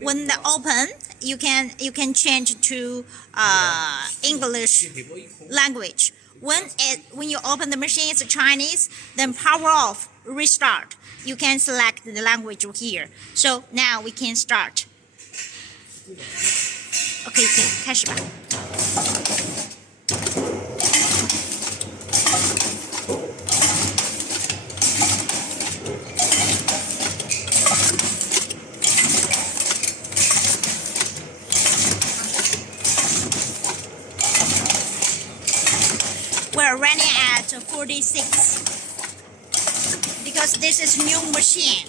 when they open, you can change to English language. When you open the machine, it's Chinese, then power off, restart. You can select the language here. So now we can start. OK， 开始吧。We're running at 46 because this is new machine.